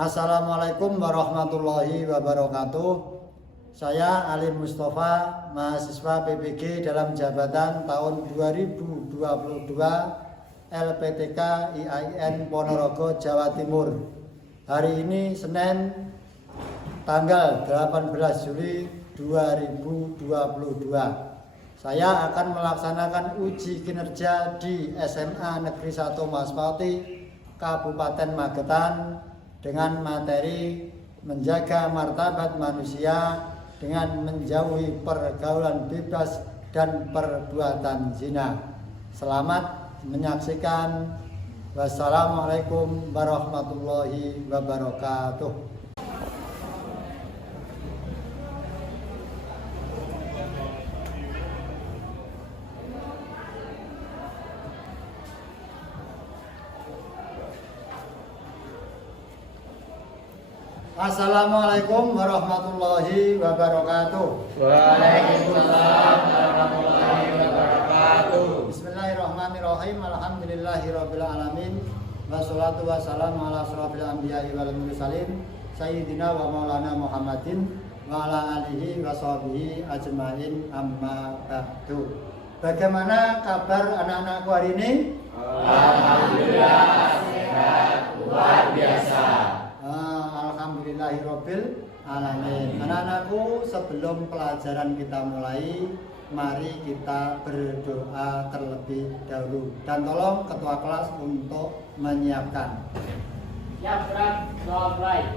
Assalamualaikum warahmatullahi wabarakatuh. Saya Ali Mustafa, mahasiswa PPG dalam jabatan tahun 2022 LPTK IAIN Ponorogo, Jawa Timur. Hari ini Senin tanggal 18 Juli 2022. Saya akan melaksanakan uji kinerja di SMA Negeri 1 Maspati, Kabupaten Magetan dengan materi menjaga martabat manusia dengan menjauhi pergaulan bebas dan perbuatan zina. Selamat menyaksikan. Wassalamualaikum warahmatullahi wabarakatuh. Assalamualaikum warahmatullahi wabarakatuh. Waalaikumsalam warahmatullahi wabarakatuh. Bismillahirrahmanirrahim. Alhamdulillahirabbil alamin. Wassalatu wassalamu ala asrofil anbiya'i wal mursalin sayyidina wa maulana Muhammadin wa ala alihi wa sahbihi ajmain, amma ba'du. Bagaimana kabar anak-anakku hari ini? Alhamdulillah sehat luar biasa. Alhamdulillahirabbil alamin. Anak-anakku, sebelum pelajaran kita mulai, mari kita berdoa terlebih dahulu. Dan tolong ketua kelas untuk menyiapkan. Ya, berat, mulai.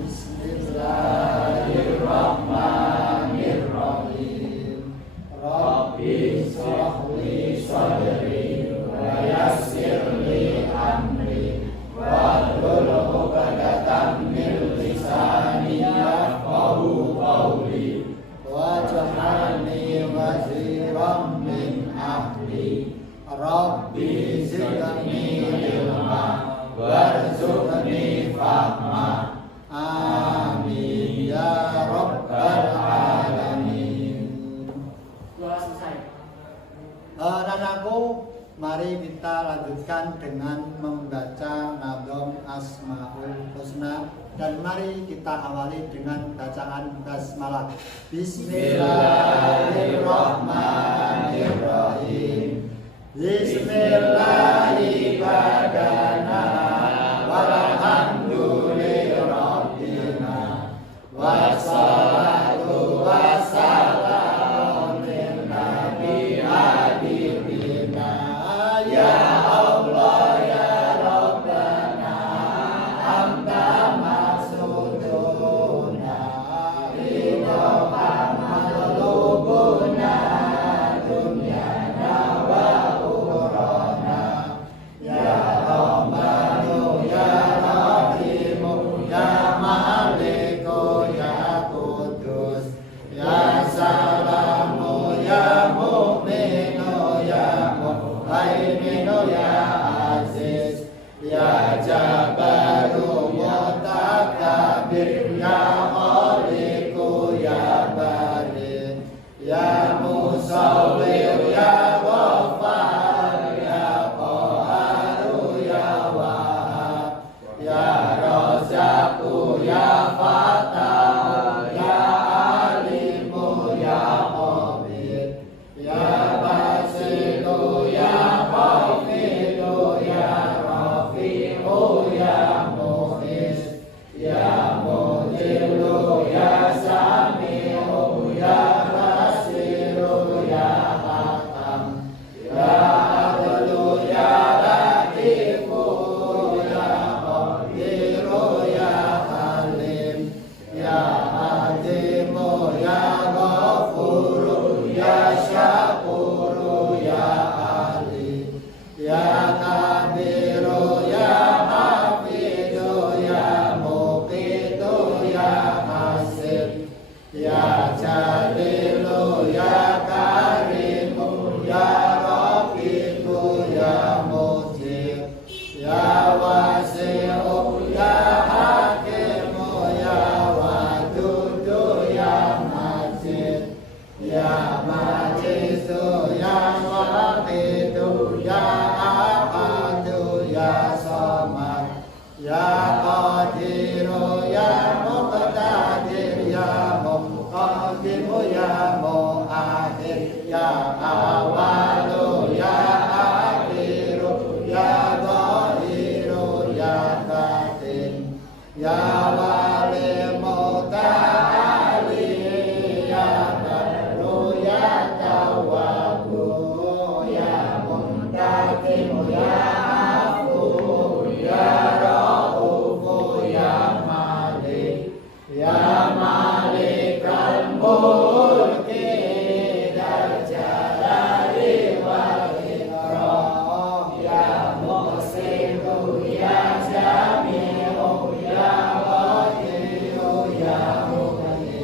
Bismillahirrahmanirrahim. Rabbi shrah li sadri wa yassir li amri wahlul 'uqdatam min lisani yafqahu qawli waj'alni waziran min ahli Rabbi zidni ilma warzuqni fahma. Amin ya rabbal alamin. Doa selesai. Anak-anakku, mari kita lanjutkan dengan membaca Nadom Asmaul Husna, dan mari kita awali dengan bacaan basmalah. Bismillahirrahmanirrahim. Bismillahirrahmanirrahim. Walhamdulillahirrabbina wassalatu wassalamu ala nabi habibina ya Allah ya Rabbana anta maksuduna ridho matlubuna dunyana wa ukhrana ya Rahmanu ya Rahimu ya Maliku ya Kudus ya Salamu ya Mu'minu ya Muhaiminu ya Aziz ya Jabaru Mutakabir ya Khaliku ya Bari ya Musawwir ya Ghaffar ya Qaharu ya Wahhab ya Razzaqu ya Fatah ya Alimu ya Khabir ya Basiru ya Hafidu ya Rafi'u ya Muhis ya Mudillu ya Sami'u ya Basiru ya Hatam ya Adlu ya Latifu ya Qadiru ya Halim ya Azimu ya Ghafuru ya Syakuru ya Ali ya Kabiru ya Hafidu ya Muqitu ya Hasib ya Jalilu ya Karimu ya Rafiqu ya Mujib ya Wasi'u ya Hakimu ya Wadudu ya Majid ya Majizu ya Wahidu ya Ahadu ya Samad ya qadimu ya muakhir ya awalu ya akhiru ya dhahiru ya batin ya wali muta'ali ya baru ya tawabu ya muntakimu ya afu ya raufu ya malik ya malikal mulki dal jalali wal ikram ya musiku ya jami'u ya qadiru ya mughni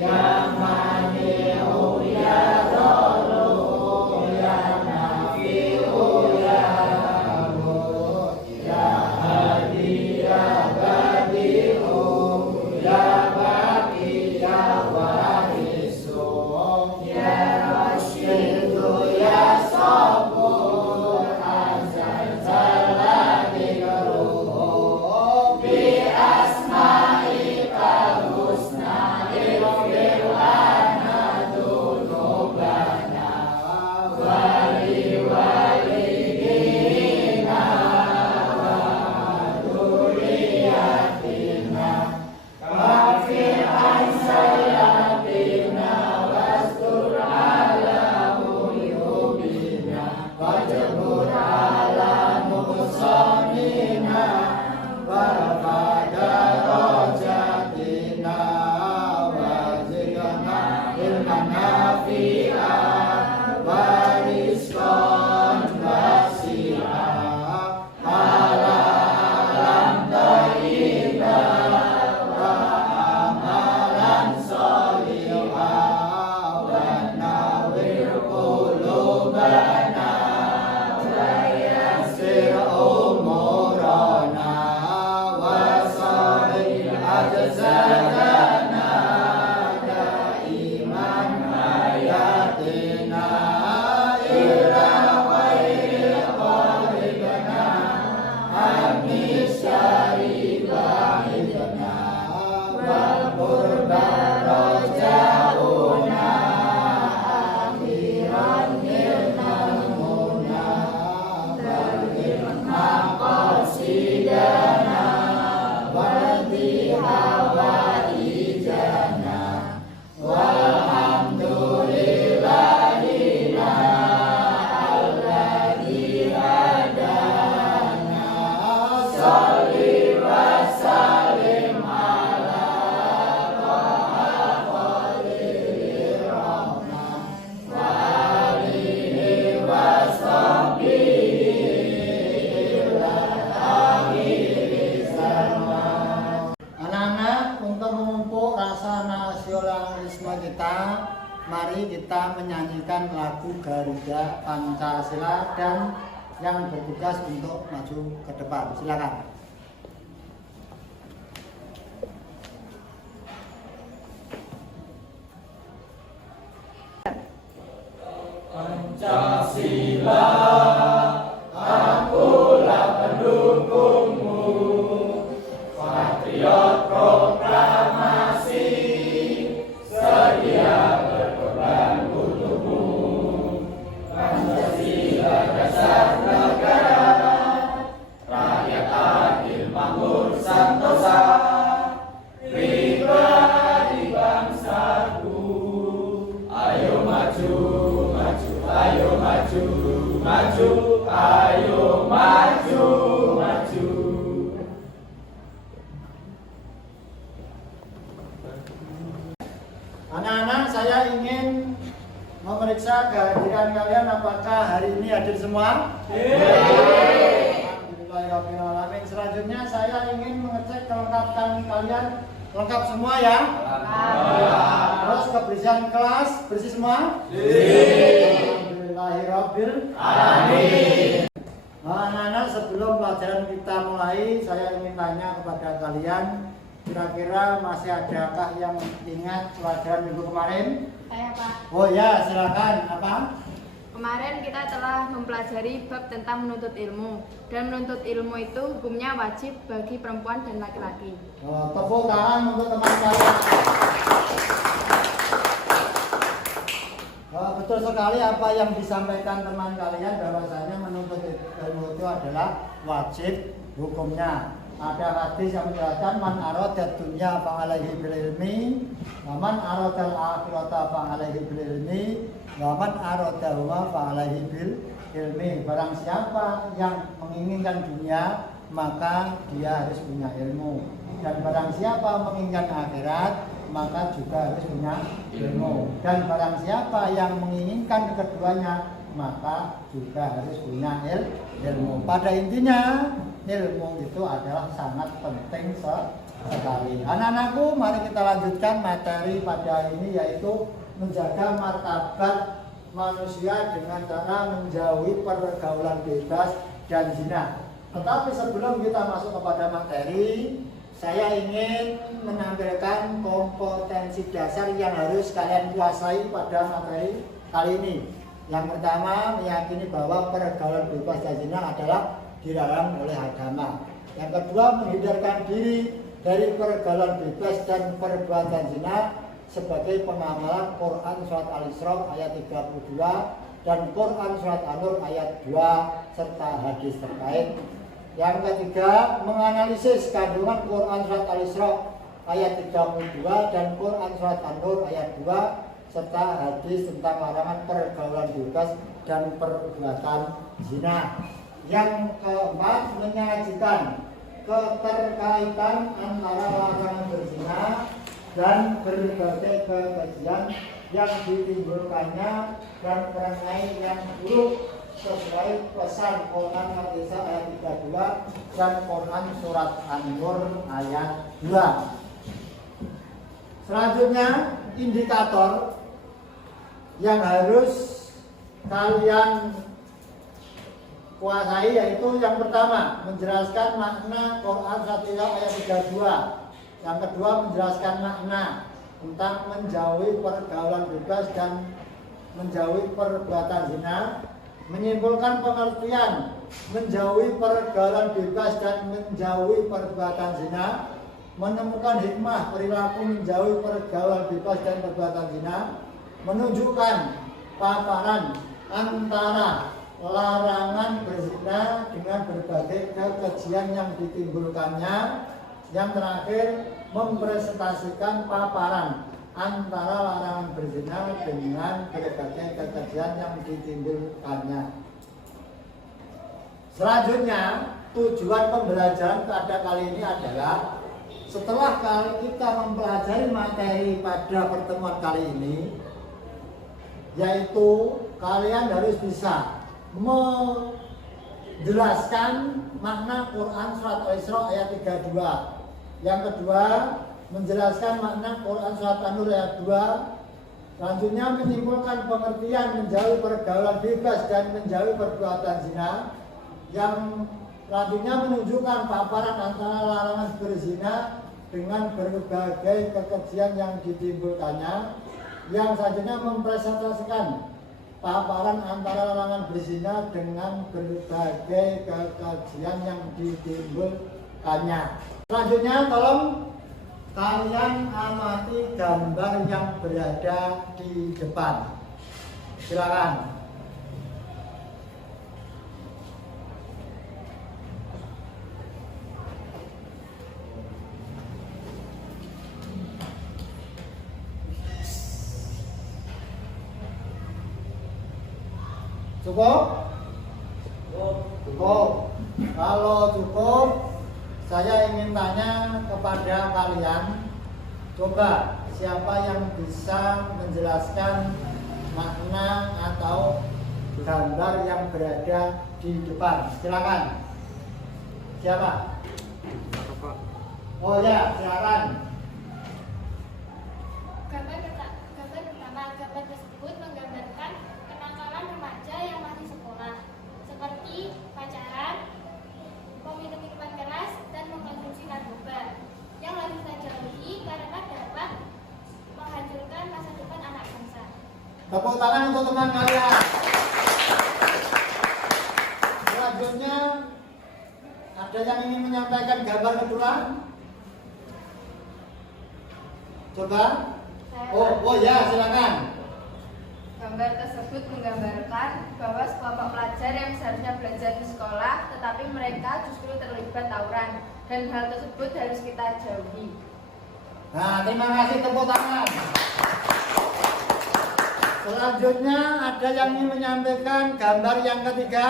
ya mani'u ya dhuru ya nafi'u ya amur ya hadi ya badi'u ya baqi ya warisu ya rasyidu ya sabur azal zalati karuhu bi asma'ika husna ilfir lana dunubana wali walidina wa duriyatina kafir an sayyatina wastur ala uyubina wajbur ala nuqsanina warfa darajatina wajigana ilman nafi'a wariskan wasi'a ala alam thayyibah wa amalan sholihah wa nawwir qulubana wa yassir umurana wa sahih ajzadana daiman hayatina ila khairil khalqina amni syaribahidna wal qurba rojauna akhiran nilnal muna balgil maqasidana wardi hawa ijana walhamdulillahina alladzi hadana sholli wa sallim ala taha khalil rahman wa alihi wa sahbihi ila akhir zaman. Anak-anak, untuk memupuk rasa nasionalisme kita, mari kita menyanyikan lagu Garuda Pancasila dan yang bertugas untuk maju ke depan. Silakan. Anak-anak, saya ingin memeriksa kehadiran kalian. Apakah hari ini hadir semua? Alhamdulillahirrahmanirrahim. Selanjutnya saya ingin mengecek kelengkapan kalian. Lengkap semua ya? Terus kebersihan kelas bersih semua? Alhamdulillahirrahmanirrahim. Anak-anak, sebelum pelajaran kita mulai, saya ingin tanya kepada kalian, kira-kira masih adakah yang ingat pelajaran minggu kemarin? Saya Pak. Oh ya, silakan. Apa? Kemarin kita telah mempelajari bab tentang menuntut ilmu. Dan menuntut ilmu itu hukumnya wajib bagi perempuan dan laki-laki. Tepuk tangan untuk teman saya. betul sekali apa yang disampaikan teman kalian bahwasanya menuntut ilmu itu adalah wajib hukumnya. Ada hadis yang menjelaskan man aradad dunya fa alaihi bil ilmi wa man aradal akhirata fa alaihi bil ilmi wa man aradahuma fa alaihi bil ilmi. Barang siapa yang menginginkan dunia maka dia harus punya ilmu, dan barang siapa menginginkan akhirat maka juga harus punya ilmu, dan barang siapa yang menginginkan keduanya maka juga harus punya ilmu. Pada intinya ilmu itu adalah sangat penting sekali. Anak-anakku, mari kita lanjutkan materi pada ini, yaitu menjaga martabat manusia dengan cara menjauhi pergaulan bebas dan zina. Tetapi sebelum kita masuk kepada materi, saya ingin menampilkan kompetensi dasar yang harus kalian kuasai pada materi kali ini. Yang pertama, meyakini bahwa pergaulan bebas dan zina adalah dilarang oleh agama. Yang kedua, menghindarkan diri dari pergaulan bebas dan perbuatan zina sebagai pengamalan Quran Surat Al-Isra ayat 32 dan Quran Surat An-Nur ayat 2 serta hadis terkait. Yang ketiga, menganalisis kandungan Quran Surat Al-Isra ayat 32 dan Quran Surat An-Nur ayat 2 serta hadis tentang larangan pergaulan bebas dan perbuatan zina. Yang keempat, menyajikan keterkaitan antara larangan berzina dan berbagai kekejian yang ditimbulkannya dan perangai yang buruk sesuai pesan Quran Al-Isra ayat 32 dan Quran Surat An-Nur ayat 2. Selanjutnya, indikator yang harus kalian kuasai yaitu yang pertama, menjelaskan makna Quran Surat Al-Isra ayat 32. Yang kedua, menjelaskan makna tentang menjauhi pergaulan bebas dan menjauhi perbuatan zina, menyimpulkan pengertian menjauhi pergaulan bebas dan menjauhi perbuatan zina, menemukan hikmah perilaku menjauhi pergaulan bebas dan perbuatan zina, menunjukkan paparan antara larangan berzina dengan berbagai kekejian yang ditimbulkannya. Yang terakhir, mempresentasikan paparan antara larangan berzina dengan berbagai kekejian yang ditimbulkannya. Selanjutnya, tujuan pembelajaran pada kali ini adalah setelah kita mempelajari materi pada pertemuan kali ini, yaitu kalian harus bisa menjelaskan makna Quran Surat Al-Isra ayat 32. Yang kedua, menjelaskan makna Quran Surat An-Nur ayat 2. Selanjutnya, menyimpulkan pengertian menjauhi pergaulan bebas dan menjauhi perbuatan zina. Yang selanjutnya, menunjukkan paparan antara larangan berzina dengan berbagai kekejian yang ditimbulkannya. Yang selanjutnya, mempresentasikan paparan antara larangan berzina dengan berbagai kekejian yang ditimbulkannya. Selanjutnya, tolong kalian amati gambar yang berada di depan. Silakan. Cukup? Cukup. Kalau cukup, saya ingin tanya kepada kalian, coba siapa yang bisa menjelaskan makna atau gambar yang berada di depan? Silakan. Siapa? Oh ya, silakan. Gambar pertama, gambar tersebut menggambarkan kenakalan remaja yang masih sekolah, seperti pacaran, meminum minuman keras, dan mengkonsumsi narkoba, yang harus kita jauhi karena dapat menghancurkan masa depan anak bangsa. Tepuk tangan untuk teman kalian. Selanjutnya, ada yang ingin menyampaikan gambar kedua? Coba. Oh ya, silakan. Gambar tersebut menggambarkan bahwa sekelompok pelajar yang seharusnya belajar di sekolah, tetapi mereka justru terlibat tawuran, dan hal tersebut harus kita jauhi. Nah, terima kasih, tepuk tangan. Selanjutnya ada yang ingin menyampaikan gambar yang ketiga.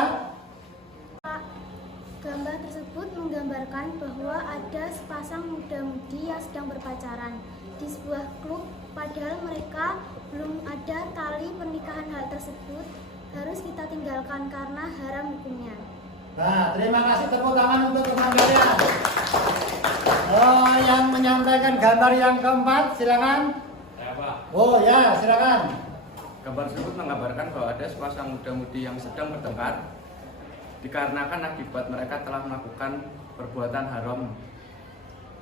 Gambar tersebut menggambarkan bahwa ada sepasang muda-mudi yang sedang berpacaran di sebuah klub, padahal mereka belum ada tali pernikahan. Hal tersebut harus kita tinggalkan karena haram hukumnya. Nah, terima kasih, tepuk tangan untuk teman kalian. Oh, yang menyampaikan gambar yang keempat, silakan. Ya, Pak. Oh ya, silakan. Gambar tersebut menggambarkan bahwa ada sepasang muda-mudi yang sedang bertengkar dikarenakan akibat mereka telah melakukan perbuatan haram.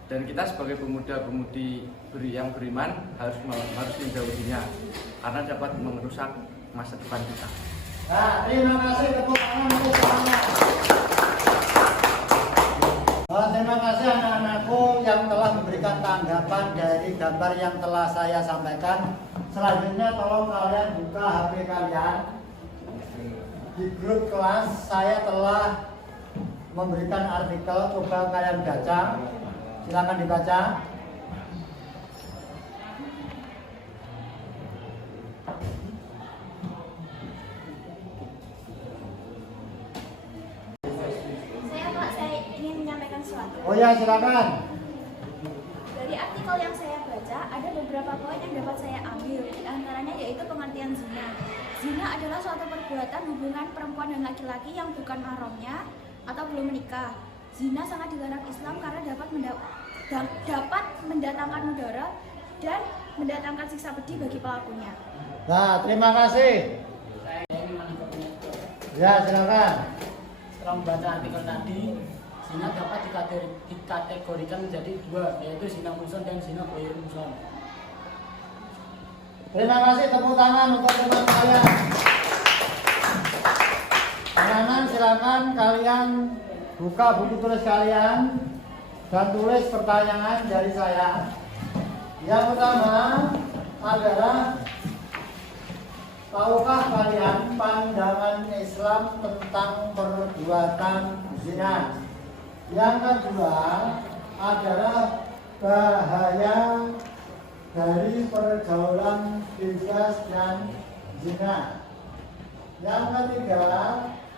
Dan kita sebagai pemuda-pemudi yang beriman harus menjauhinya karena dapat merusak masa depan kita. Nah, terima kasih, tepuk tangan untuk semuanya. Terima kasih anak-anakku yang telah memberikan tanggapan dari gambar yang telah saya sampaikan. Selanjutnya tolong kalian buka HP kalian. Di grup kelas saya telah memberikan artikel, coba kalian baca. Silakan dibaca. Saya ingin menyampaikan sesuatu. Oh ya, silakan. Dari artikel yang saya baca, ada beberapa poin yang dapat saya ambil. Di antaranya yaitu pengertian zina. Zina adalah suatu perbuatan hubungan perempuan dan laki-laki yang bukan mahramnya atau belum menikah. Zina sangat dilarang Islam karena dapat mendatangkan mudarat dan mendatangkan siksa pedih bagi pelakunya. Nah, terima kasih. Saya ingin menanggapinya. Ya, silakan. Setelah membaca artikel tadi, zina dapat dikategorikan menjadi dua, yaitu zina muhsan dan zina ghairul muhsan. Terima kasih, tepuk tangan untuk teman kalian. Anak-anak, silakan kalian buka buku tulis kalian dan tulis pertanyaan dari saya. Yang pertama adalah, tahukah kalian pandangan Islam tentang perbuatan zina? Yang kedua adalah bahaya dari pergaulan bebas dan zina. Yang ketiga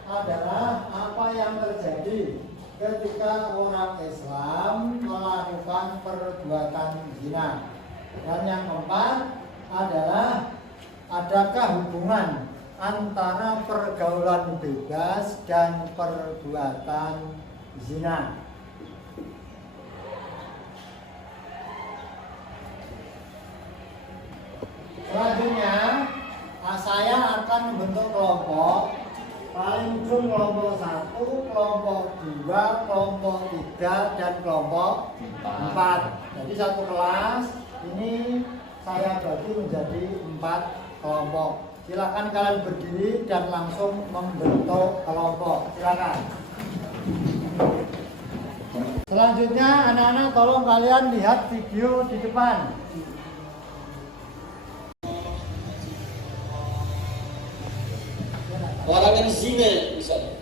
adalah apa yang terjadi ketika orang Islam melakukan perbuatan zina. Dan yang keempat adalah, adakah hubungan antara pergaulan bebas dan perbuatan zina? Selanjutnya, saya akan membentuk kelompok. Paling ujung kelompok 1, kelompok 2, kelompok 3, dan kelompok 4. Jadi satu kelas ini saya bagi menjadi 4 kelompok. Silakan kalian berdiri dan langsung membentuk kelompok. Silakan. Selanjutnya anak-anak tolong kalian lihat video di depan. Larangan zina misalnya,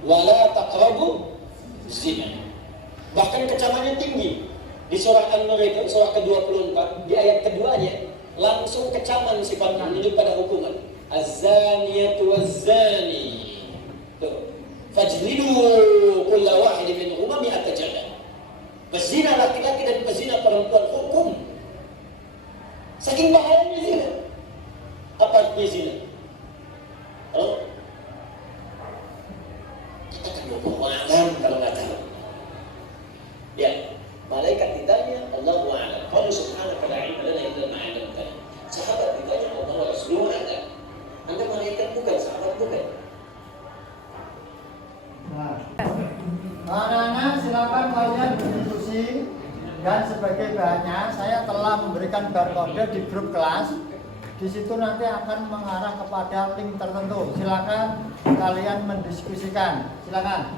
wala taqrabu zina. Bahkan kecamannya tinggi di surah An-Nur, surah ke-24 di ayat keduanya langsung kecaman sifatnya menunjuk pada hukuman. Az-zaniyatu waz-zani, fajlidu kulla wahid minhuma mi'ata jaldah. Pezina laki-laki dan pezina perempuan hukum. Saking bahayanya zina. Apa artinya zina? Oh, kita kan mau makan kalau nggak tahu. Ya, malaikat ditanya, Allahu a'lam. Qalu subhanaka la ilma lana illa ma 'allamtana. Sahabat ditanya, Allah wa rasuluhu a'lam. Anda malaikat bukan, sahabat bukan. Nah, anak-anak silakan kalian berdiskusi, dan sebagai bahannya saya telah memberikan barcode di grup kelas. Di situ nanti akan mengarah kepada link tertentu. Silakan kalian mendiskusikan. Silakan.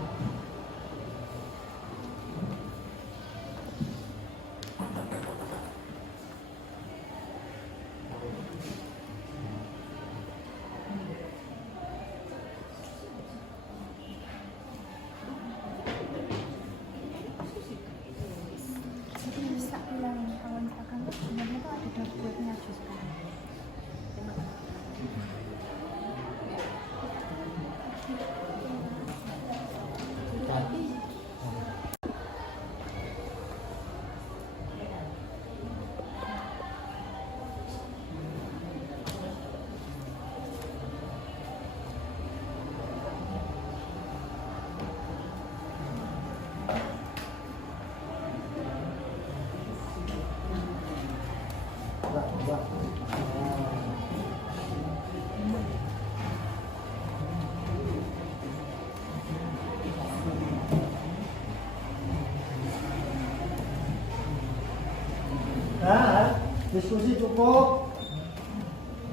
diskusi cukup.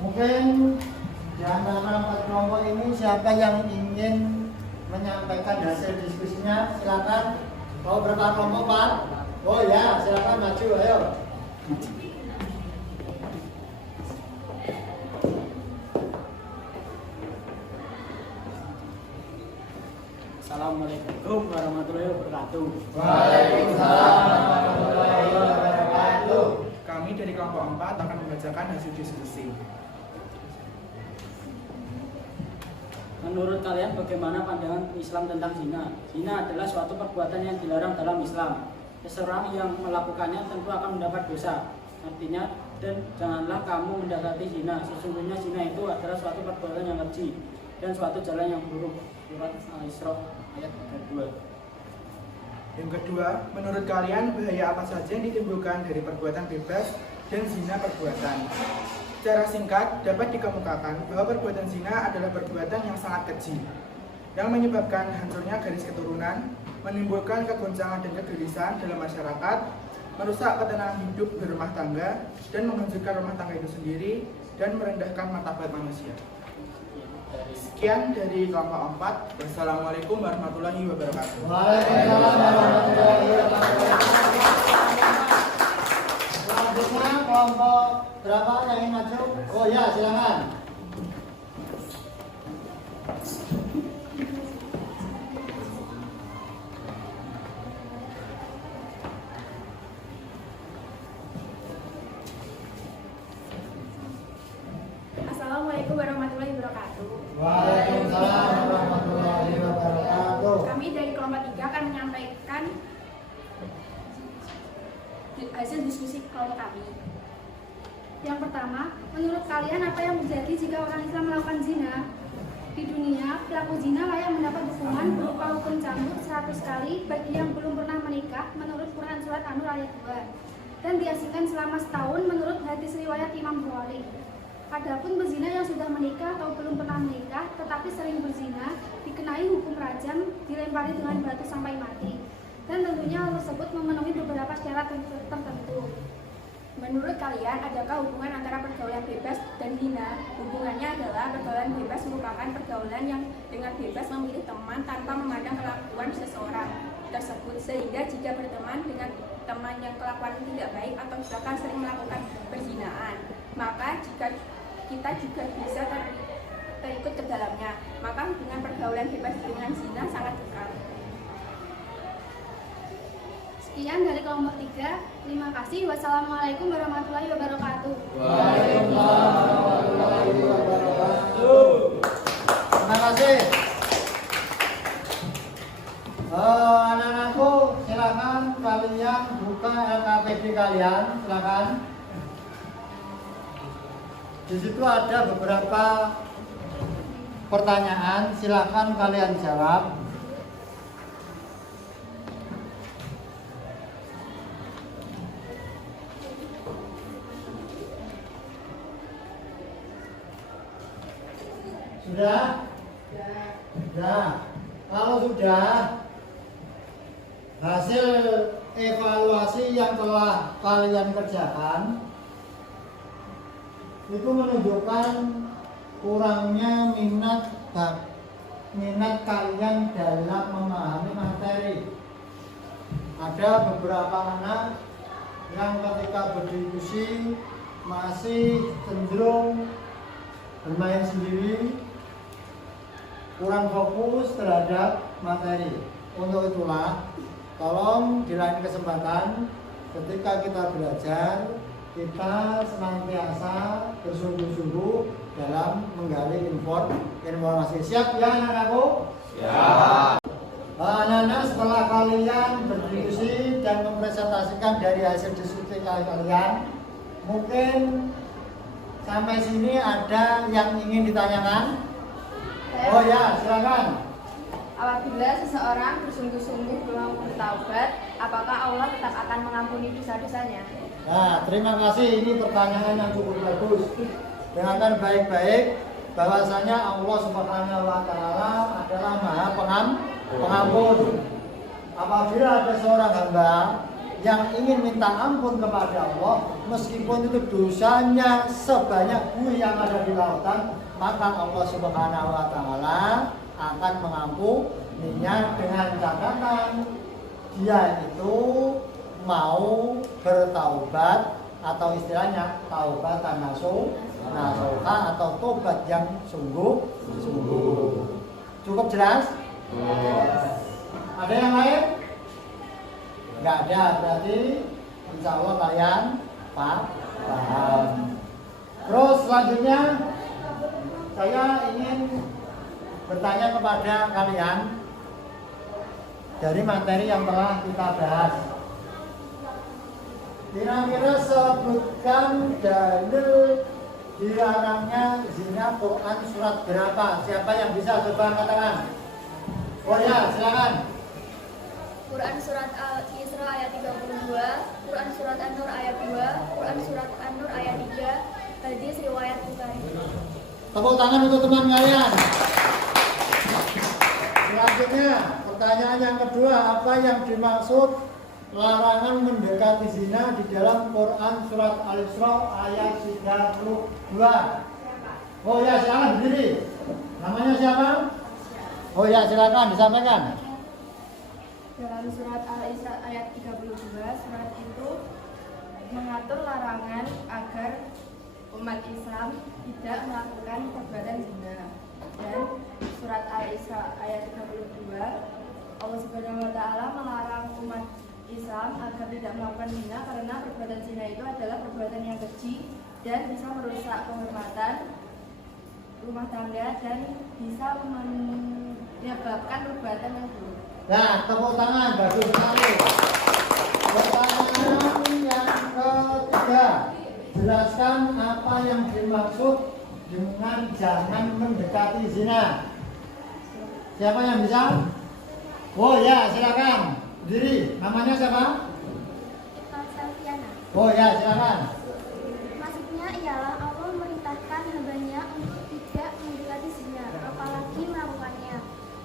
Mungkin di antara 4 kelompok ini siapa yang ingin menyampaikan hasil diskusinya? Silakan. Oh, berapa kelompok, Pak? Oh ya, silakan maju, ayo. Assalamualaikum warahmatullahi wabarakatuh. Waalaikumsalam warahmatullahi wabarakatuh. Kami dari kelompok 4 akan membacakan hasil diskusi. Menurut kalian bagaimana pandangan Islam tentang zina? Zina adalah suatu perbuatan yang dilarang dalam Islam. Seseorang yang melakukannya tentu akan mendapat dosa. Artinya, dan janganlah kamu mendekati zina. Sesungguhnya zina itu adalah suatu perbuatan yang keji dan suatu jalan yang buruk. Surat Al-Isra ayat 32. Yang kedua, menurut kalian bahaya apa saja yang ditimbulkan dari perbuatan bebas dan zina perbuatan? Secara singkat, dapat dikemukakan bahwa perbuatan zina adalah perbuatan yang sangat keji, yang menyebabkan hancurnya garis keturunan, menimbulkan kegoncangan dan kegelisahan dalam masyarakat, merusak ketenangan hidup berumah tangga, dan menghancurkan rumah tangga itu sendiri, dan merendahkan martabat manusia. Sekian dari kelompok 4. Wassalamualaikum warahmatullahi wabarakatuh. Waalaikumsalam warahmatullahi wabarakatuh. Selanjutnya kelompok berapa yang ingin maju? Oh ya, silakan. Assalamualaikum warahmatullahi wabarakatuh. Waalaikumsalam warahmatullahi wabarakatuh. Kami dari kelompok 3 akan menyampaikan hasil diskusi kelompok kami. Yang pertama, menurut kalian apa yang terjadi jika orang Islam melakukan zina? Di dunia, pelaku zina layak mendapat hukuman berupa hukum cambuk 100 kali bagi yang belum pernah menikah menurut Quran Surat An-Nur ayat 2 dan diasingkan selama setahun menurut hadis riwayat Imam Bukhari. Adapun berzina yang sudah menikah atau belum pernah menikah tetapi sering berzina dikenai hukum rajam, dilempari dengan batu sampai mati. Dan tentunya hal tersebut memenuhi beberapa syarat tertentu. Menurut kalian, adakah hubungan antara pergaulan bebas dan zina? Hubungannya adalah pergaulan bebas merupakan pergaulan yang dengan bebas memilih teman tanpa memandang kelakuan seseorang tersebut, sehingga jika berteman dengan teman yang kelakuan tidak baik atau bahkan sering melakukan perzinaan, maka jika kita juga bisa terikut ke dalamnya, maka hubungan pergaulan bebas dengan zina sangat dekat. Sekian dari kelompok 3. Terima kasih. Wassalamualaikum warahmatullahi wabarakatuh. Waalaikumsalam warahmatullahi wabarakatuh. Terima kasih. Anak-anakku, silakan kalian buka LKPD kalian, silakan. Di situ ada beberapa pertanyaan, silakan kalian jawab. Sudah? Sudah. Kalau sudah, hasil evaluasi yang telah kalian kerjakan itu menunjukkan kurangnya minat kalian dalam memahami materi. Ada beberapa anak yang ketika berdiskusi masih cenderung bermain sendiri, kurang fokus terhadap materi. Untuk itulah, tolong di lain kesempatan ketika kita belajar, kita senantiasa bersungguh-sungguh dalam menggali informasi. Siap ya anak-anakku? Siap. Anak-anak, setelah kalian berdiskusi dan mempresentasikan dari hasil diskusi kalian, mungkin sampai sini ada yang ingin ditanyakan? Oh ya, silakan. Apabila seseorang bersungguh-sungguh mau bertaubat, apakah Allah tetap akan mengampuni dosa-dosanya? Nah, terima kasih. Ini pertanyaan yang cukup bagus. Dengarkan baik-baik bahwasanya Allah Subhanahu wa Ta'ala adalah Maha Pengampun. Apabila ada seorang hamba yang ingin minta ampun kepada Allah, meskipun itu dosanya sebanyak buih yang ada di lautan, maka Allah Subhanahu wa Ta'ala akan mengampuninya dengan catatan dia itu mau bertaubat, atau istilahnya taubatan nasuha atau tobat yang sungguh-sungguh. Cukup jelas? Ada yang lain? Nggak ada, berarti insya Allah kalian paham. Terus selanjutnya saya ingin bertanya kepada kalian dari materi yang telah kita bahas. Kira-kira sebutkan dalil dilarangnya zina Quran surat berapa? Siapa yang bisa coba katakan? Oh ya, silakan. Quran surat Al-Isra ayat 32, Quran surat An-Nur ayat 2, Quran surat An-Nur ayat 3, hadis riwayat Bukhari. Tepuk tangan untuk teman kalian. Selanjutnya, pertanyaan yang kedua, apa yang dimaksud larangan mendekati zina di dalam Quran surat Al-Isra ayat 32? Oh ya, silakan berdiri. Namanya siapa? Oh ya, silakan disampaikan. Dalam surat Al-Isra ayat 32, surat itu mengatur larangan agar umat Islam tidak melakukan perbuatan zina. Dan surat Al-Isra ayat 32, Allah Subhanahu wa Ta'ala melarang umat Islam agar tidak melakukan zina karena perbuatan zina itu adalah perbuatan yang keji dan bisa merusak kehormatan rumah tangga dan bisa menyebabkan perbuatan yang buruk. Nah, tepuk tangan, bagus sekali. Pertanyaan yang ketiga, jelaskan apa yang dimaksud dengan jangan mendekati zina. Siapa yang bisa? Oh ya, silakan. Berdiri. Namanya siapa? Iqbal Salviana. Oh ya, silakan. Maksudnya ialah Allah memerintahkan hambanya untuk tidak mendekati zina, apalagi melakukannya.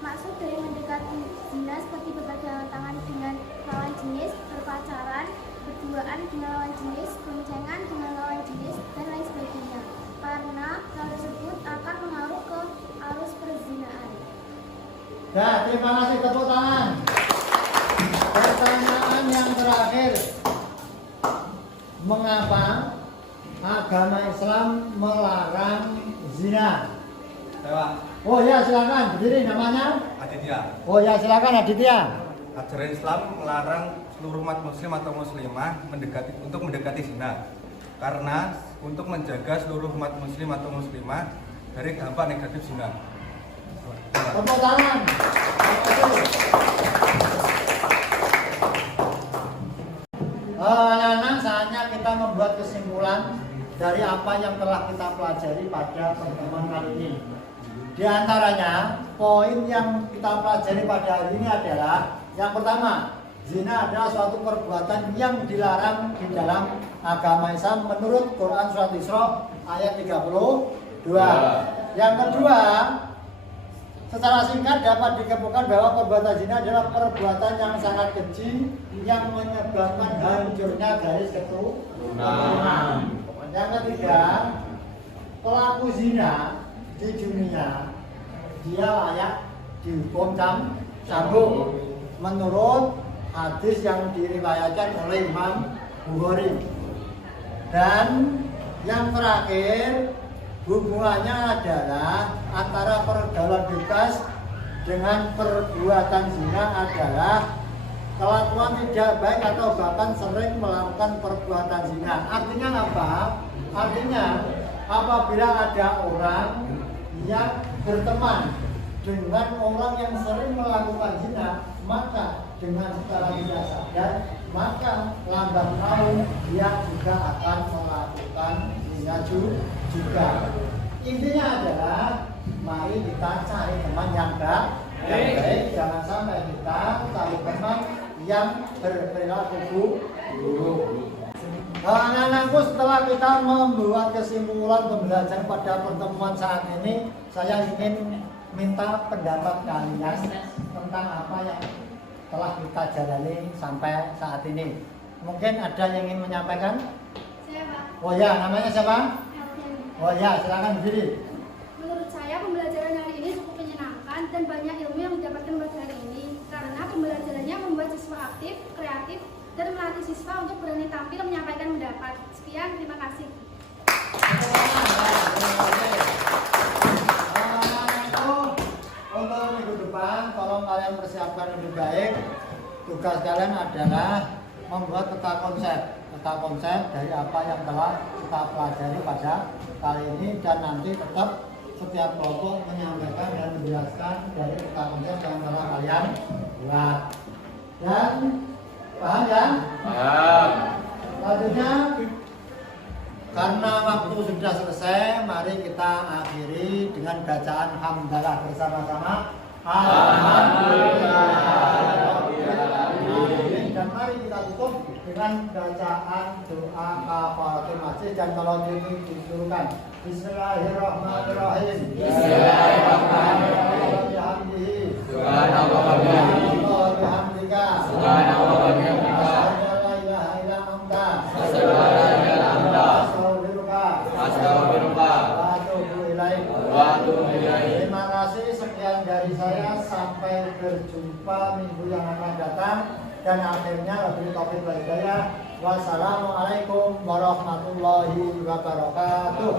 Maksud dari mendekati zina seperti berpegangan tangan dengan lawan jenis, berpacaran, berduaan dengan lawan jenis, boncengan dengan lawan jenis, dan lain sebagainya. Karena hal tersebut akan mengaruh ke arus perzinaan. Ya, terima kasih, tepuk tangan. Pertanyaan yang terakhir, mengapa agama Islam melarang zina? Oh ya, silakan berdiri. Namanya Aditya. Oh ya, silakan Aditya. Ajaran Islam melarang seluruh umat muslim atau muslimah mendekati zina karena untuk menjaga seluruh umat muslim atau muslimah dari dampak negatif zina. Tepuk tangan. Anak-anak, saatnya kita membuat kesimpulan dari apa yang telah kita pelajari pada pertemuan kali ini. Di antaranya, poin yang kita pelajari pada hari ini adalah yang pertama, zina adalah suatu perbuatan yang dilarang di dalam agama Islam menurut Quran surat Isra ayat 32. Yang kedua, secara singkat dapat dikemukakan bahwa perbuatan zina adalah perbuatan yang sangat keji yang menyebabkan hancurnya garis keturunan. Yang ketiga, pelaku zina di dunia dia layak dihukum cambuk menurut hadis yang diriwayatkan oleh Imam Bukhari. Dan yang terakhir, hubungannya adalah antara pergaulan bebas dengan perbuatan zina adalah kelakuan tidak baik atau bahkan sering melakukan perbuatan zina. Artinya apa? Artinya apabila ada orang yang berteman dengan orang yang sering melakukan zina, maka dengan secara tidak sadar, maka lambat laun dia juga akan melakukan zina juga. Intinya adalah mari kita cari teman yang baik, jangan sampai kita cari teman yang berperilaku buruk. Anak-anakku, setelah kita membuat kesimpulan pembelajaran pada pertemuan saat ini, saya ingin minta pendapat kalian tentang apa yang telah kita jalani sampai saat ini. Mungkin ada yang ingin menyampaikan? Saya Pak. Oh ya, namanya siapa? Alfian. Oh ya, silakan berdiri. Menurut saya pembelajaran hari ini cukup menyenangkan dan banyak ilmu yang didapatkan pada hari ini karena pembelajarannya membuat siswa aktif, kreatif, dan melatih siswa untuk berani tampil menyampaikan pendapat. Sekian, terima kasih. Untuk minggu depan, tolong kalian persiapkan lebih baik. Tugas kalian adalah membuat peta konsep dari apa yang telah kita pelajari pada kali ini, dan nanti tetap setiap kelompok menyampaikan dan menjelaskan dari peta konsep yang telah kalian buat. Dan paham ya? Paham. Selanjutnya, karena waktu sudah selesai, mari kita akhiri dengan bacaan hamdalah bersama-sama. Alhamdulillah. Dan mari kita tutup dengan bacaan doa kafaratul majlis, dan kalau disuruhkan Bismillahirrahmanirrahim. Bismillahirrahmanirrahim. Subhanallah wa bihamdika. Subhanallah wa bihamdika. La ilaha illa anta. Astaghfirullah. Wa atubu ilaik. Terima kasih, sekian dari saya, sampai berjumpa minggu yang akan datang, dan akhirnya wabillahi taufiq wal hidayah. Wassalamualaikum warahmatullahi wabarakatuh.